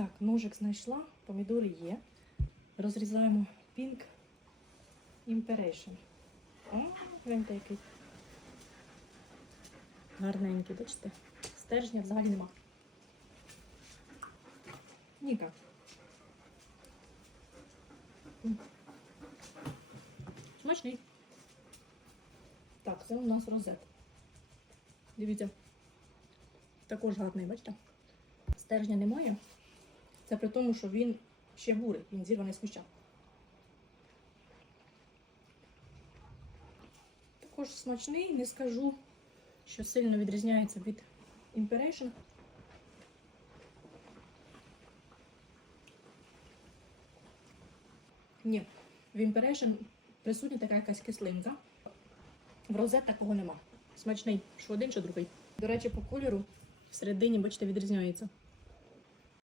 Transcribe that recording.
Так, ножик знайшла, помідори є. Розрізаємо Pink Imperation. О, гляньте який. Гарненький, бачите? Стержня взагалі нема. Ніяк. Смачний. Так, це у нас розет. Дивіться. Також гарний, бачите? Стержня немає. Це при тому, що він ще бурий, він зірваний з куща. Також смачний, не скажу, що сильно відрізняється від Imperation. Ні, в Imperation присутня така якась кислинка. В розет такого нема. Смачний, що один, що другий. До речі, по кольору всередині, бачите, відрізняється.